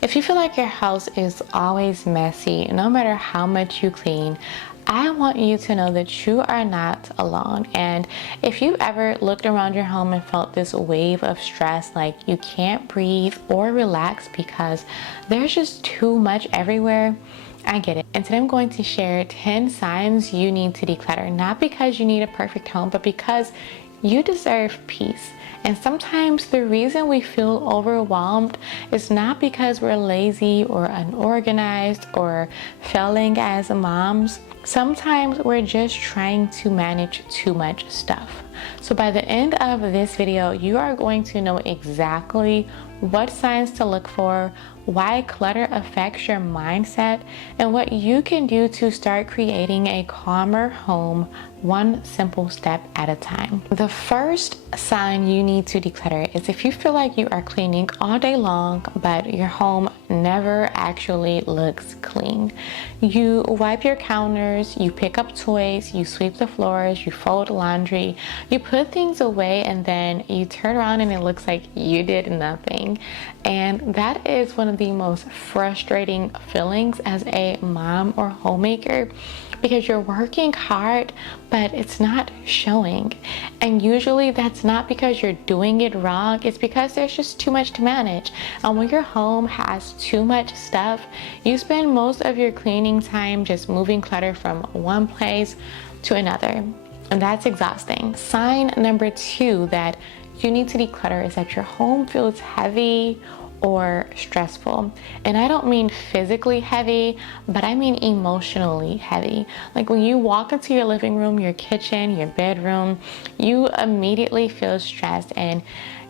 If you feel like your house is always messy, no matter how much you clean, I want you to know that you are not alone. And if you've ever looked around your home and felt this wave of stress, like you can't breathe or relax because there's just too much everywhere, I get it. And today I'm going to share 10 signs you need to declutter, not because you need a perfect home, but because you deserve peace. And sometimes the reason we feel overwhelmed is not because we're lazy or unorganized or failing as moms. Sometimes we're just trying to manage too much stuff. So by the end of this video, you are going to know exactly what signs to look for, why clutter affects your mindset, and what you can do to start creating a calmer home one simple step at a time. The first sign you need to declutter is if you feel like you are cleaning all day long, but your home never actually looks clean. You wipe your counters, you pick up toys, you sweep the floors, you fold laundry, you put things away, and then you turn around and it looks like you did nothing. And that is one of the most frustrating feelings as a mom or homemaker, because you're working hard but it's not showing. And usually that's not because you're doing it wrong, it's because there's just too much to manage. And when your home has too much stuff, you spend most of your cleaning time just moving clutter from one place to another, and that's exhausting. Sign number 2 that you need to declutter is that your home feels heavy or stressful. And I don't mean physically heavy, but I mean emotionally heavy. Like when you walk into your living room, your kitchen, your bedroom, you immediately feel stressed and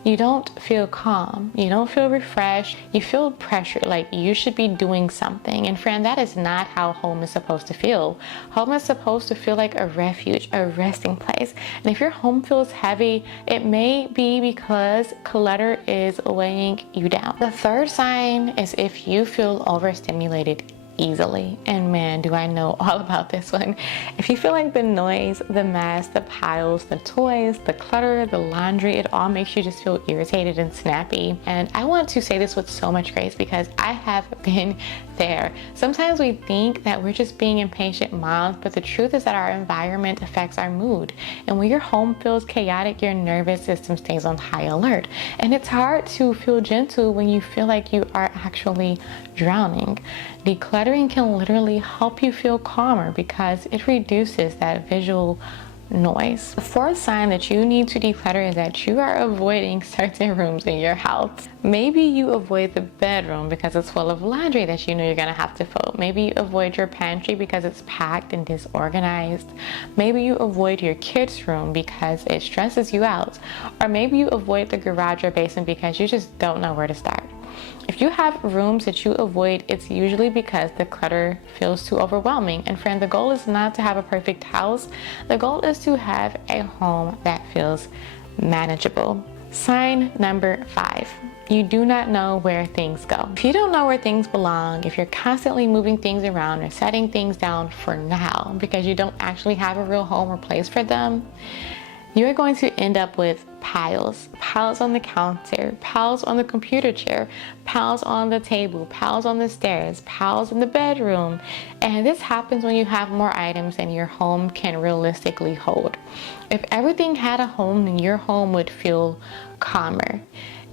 you don't feel calm, you don't feel refreshed, you feel pressure, like you should be doing something. And friend, that is not how home is supposed to feel. Home is supposed to feel like a refuge, a resting place. And if your home feels heavy, it may be because clutter is weighing you down. The third sign is if you feel overstimulated easily. And man, do I know all about this one. If you feel like the noise, the mess, the piles, the toys, the clutter, the laundry, it all makes you just feel irritated and snappy. And I want to say this with so much grace because I have been there. Sometimes we think that we're just being impatient moms, but the truth is that our environment affects our mood. And when your home feels chaotic, your nervous system stays on high alert. And it's hard to feel gentle when you feel like you are actually drowning. Decluttering can literally help you feel calmer because it reduces that visual noise. The fourth sign that you need to declutter is that you are avoiding certain rooms in your house. Maybe you avoid the bedroom because it's full of laundry that you know you're gonna have to fold. Maybe you avoid your pantry because it's packed and disorganized. Maybe you avoid your kids' room because it stresses you out. Or maybe you avoid the garage or basement because you just don't know where to start. If you have rooms that you avoid, it's usually because the clutter feels too overwhelming. And friend, the goal is not to have a perfect house. The goal is to have a home that feels manageable. Sign number 5. You do not know where things go. If you don't know where things belong, if you're constantly moving things around or setting things down for now because you don't actually have a real home or place for them, you're going to end up with piles on the counter, piles on the computer chair, piles on the table, piles on the stairs, piles in the bedroom. And this happens when you have more items than your home can realistically hold. If everything had a home, then your home would feel calmer.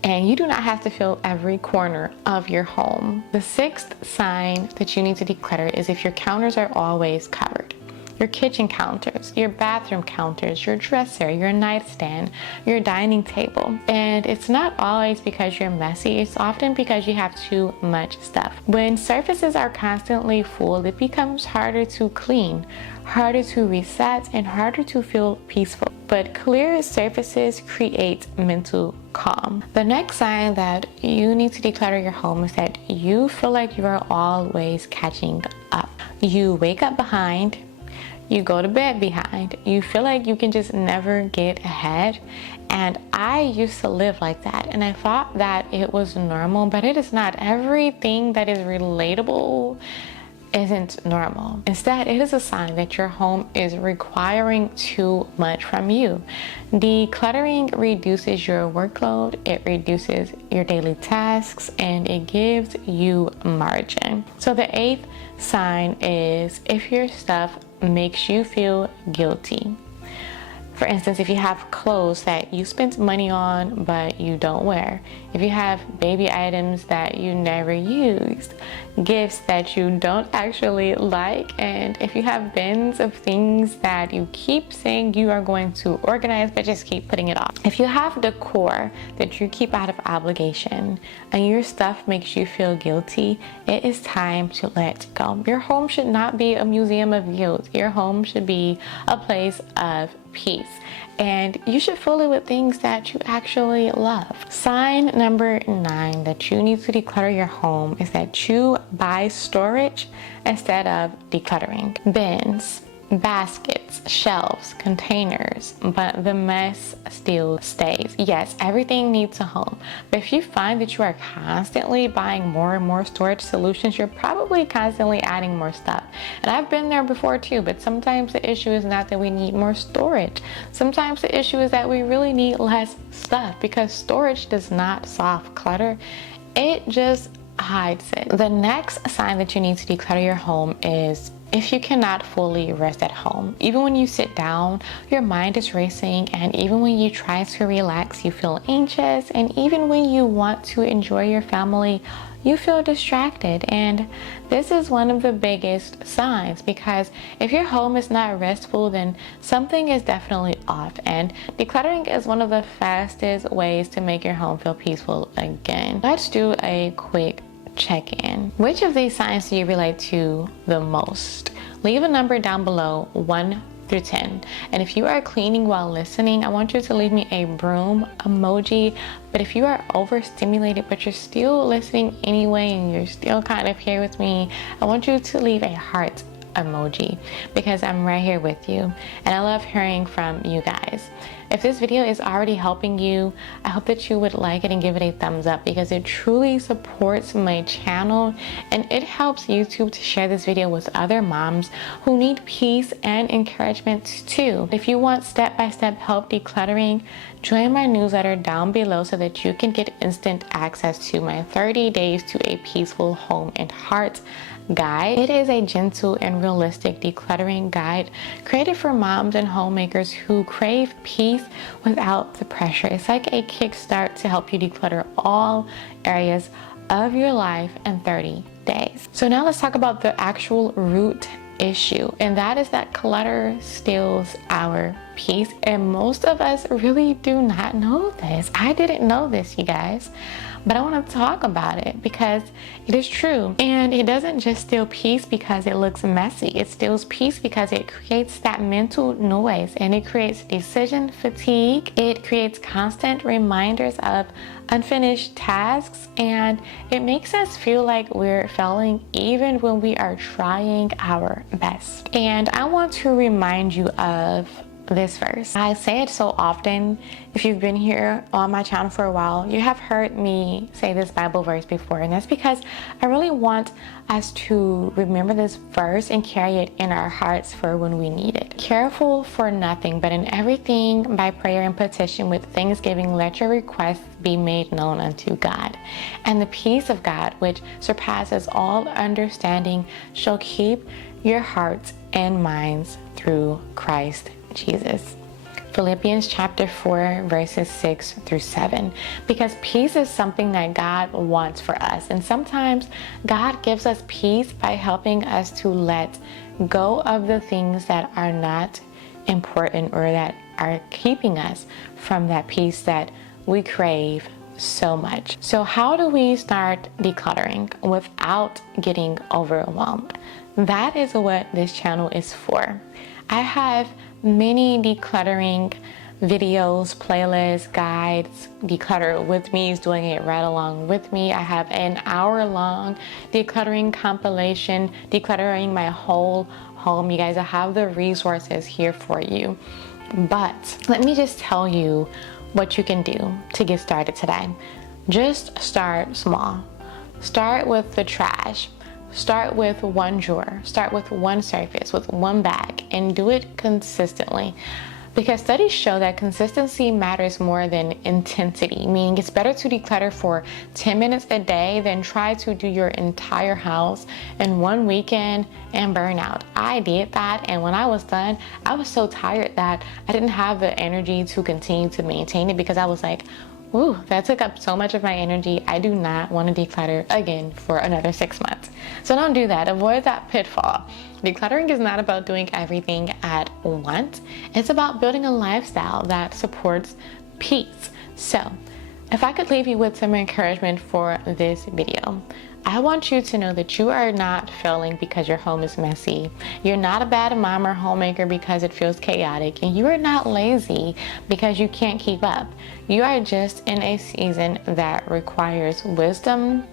And you do not have to fill every corner of your home. The 6th sign that you need to declutter is if your counters are always covered. Your kitchen counters, your bathroom counters, your dresser, your nightstand, your dining table. And it's not always because you're messy, it's often because you have too much stuff. When surfaces are constantly full, it becomes harder to clean, harder to reset, and harder to feel peaceful. But clear surfaces create mental calm. The next sign that you need to declutter your home is that you feel like you are always catching up. You wake up behind, you go to bed behind. You feel like you can just never get ahead. And I used to live like that. And I thought that it was normal, but it is not. Everything that is relatable isn't normal. Instead, it is a sign that your home is requiring too much from you. Decluttering reduces your workload, it reduces your daily tasks, and it gives you margin. So the 8th sign is if your stuff makes you feel guilty. For instance, if you have clothes that you spent money on but you don't wear, if you have baby items that you never used, gifts that you don't actually like, and if you have bins of things that you keep saying you are going to organize but just keep putting it off. If you have decor that you keep out of obligation and your stuff makes you feel guilty, it is time to let go. Your home should not be a museum of guilt. Your home should be a place of peace, and you should fill it with things that you actually love. Sign number 9 that you need to declutter your home is that you buy storage instead of decluttering. Bins, baskets, shelves, containers, but the mess still stays. Yes, everything needs a home, but if you find that you are constantly buying more and more storage solutions, you're probably constantly adding more stuff. And I've been there before too, but sometimes the issue is not that we need more storage. Sometimes the issue is that we really need less stuff, because storage does not solve clutter. It just hides it. The next sign that you need to declutter your home is if you cannot fully rest at home. Even when you sit down, your mind is racing, and even when you try to relax, you feel anxious, and even when you want to enjoy your family, you feel distracted. And this is one of the biggest signs, because if your home is not restful, then something is definitely off. And decluttering is one of the fastest ways to make your home feel peaceful again. Let's do a quick check-in. Which of these signs do you relate to the most? Leave a number down below, 1 through 10. And if you are cleaning while listening, I want you to leave me a broom emoji. But if you are overstimulated but you're still listening anyway and you're still kind of here with me, I want you to leave a heart emoji, because I'm right here with you and I love hearing from you guys. If this video is already helping you, I hope that you would like it and give it a thumbs up, because it truly supports my channel and it helps YouTube to share this video with other moms who need peace and encouragement too. If you want step-by-step help decluttering, join my newsletter down below so that you can get instant access to my 30 days to a peaceful home and heart guide. It is a gentle and realistic decluttering guide created for moms and homemakers who crave peace without the pressure. It's like a kickstart to help you declutter all areas of your life in 30 days. So now let's talk about the actual root issue, and that is that clutter steals our peace, and most of us really do not know this. I didn't know this, you guys, but I want to talk about it because it is true. And it doesn't just steal peace because it looks messy. It steals peace because it creates that mental noise, and it creates decision fatigue. It creates constant reminders of unfinished tasks, and it makes us feel like we're failing even when we are trying our best. And I want to remind you of this verse. I say it so often. If you've been here on my channel for a while, you have heard me say this Bible verse before, and that's because I really want us to remember this verse and carry it in our hearts for when we need it. Careful for nothing, but in everything by prayer and petition with thanksgiving let your requests be made known unto God. And the peace of God, which surpasses all understanding, shall keep your hearts and minds through Christ Jesus. Philippians chapter 4 verses 6 through 7. Because peace is something that God wants for us, and sometimes God gives us peace by helping us to let go of the things that are not important or that are keeping us from that peace that we crave so much. So how do we start decluttering without getting overwhelmed? That is what this channel is for. I have many decluttering videos, playlists, guides. Declutter with me is doing it right along with me. I have an hour-long decluttering compilation, decluttering my whole home. You guys, I have the resources here for you. But let me just tell you what you can do to get started today. Just start small. Start with the trash. Start with one drawer, start with one surface, with one bag, and do it consistently. Because studies show that consistency matters more than intensity, meaning it's better to declutter for 10 minutes a day than try to do your entire house in one weekend and burn out. I did that, and when I was done, I was so tired that I didn't have the energy to continue to maintain it because I was like, ooh, that took up so much of my energy. I do not want to declutter again for another 6 months. So don't do that. Avoid that pitfall. Decluttering is not about doing everything at once. It's about building a lifestyle that supports peace. So if I could leave you with some encouragement for this video, I want you to know that you are not failing because your home is messy. You're not a bad mom or homemaker because it feels chaotic. And you are not lazy because you can't keep up. You are just in a season that requires wisdom,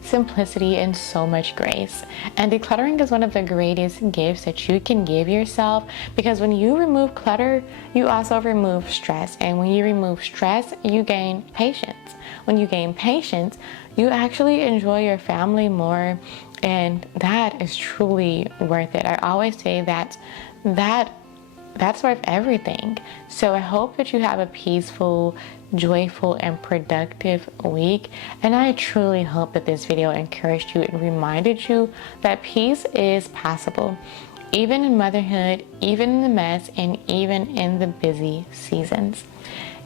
simplicity, and so much grace. And decluttering is one of the greatest gifts that you can give yourself, because when you remove clutter, you also remove stress. And when you remove stress, you gain patience. When you gain patience, you actually enjoy your family more, and that is truly worth it. I always say that's worth everything. So I hope that you have a peaceful, joyful, and productive week. And I truly hope that this video encouraged you and reminded you that peace is possible, even in motherhood, even in the mess, and even in the busy seasons.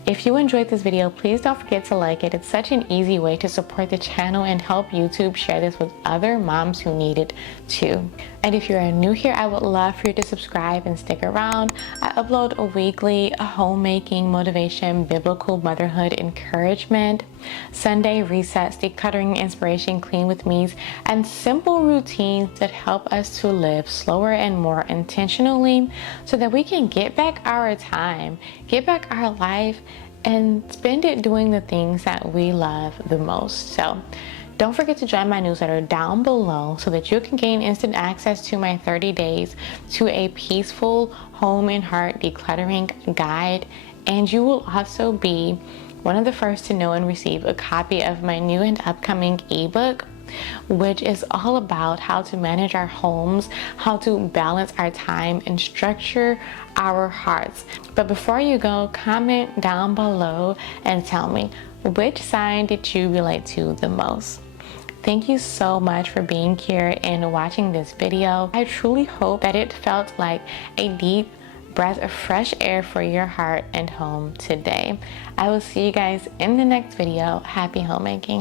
If you enjoyed this video, please don't forget to like it. It's such an easy way to support the channel and help YouTube share this with other moms who need it too. And if you're new here, I would love for you to subscribe and stick around. I upload a weekly homemaking, motivation, biblical motherhood encouragement, Sunday resets, decluttering inspiration, clean with me's, and simple routines that help us to live slower and more intentionally so that we can get back our time, get back our life, and spend it doing the things that we love the most. So don't forget to join my newsletter down below so that you can gain instant access to my 30 days to a peaceful home and heart decluttering guide. And you will also be one of the first to know and receive a copy of my new and upcoming ebook, which is all about how to manage our homes, how to balance our time, and structure our hearts. But before you go, comment down below and tell me, which sign did you relate to the most? Thank you so much for being here and watching this video. I truly hope that it felt like a deep breath of fresh air for your heart and home today. I will see you guys in the next video. Happy homemaking.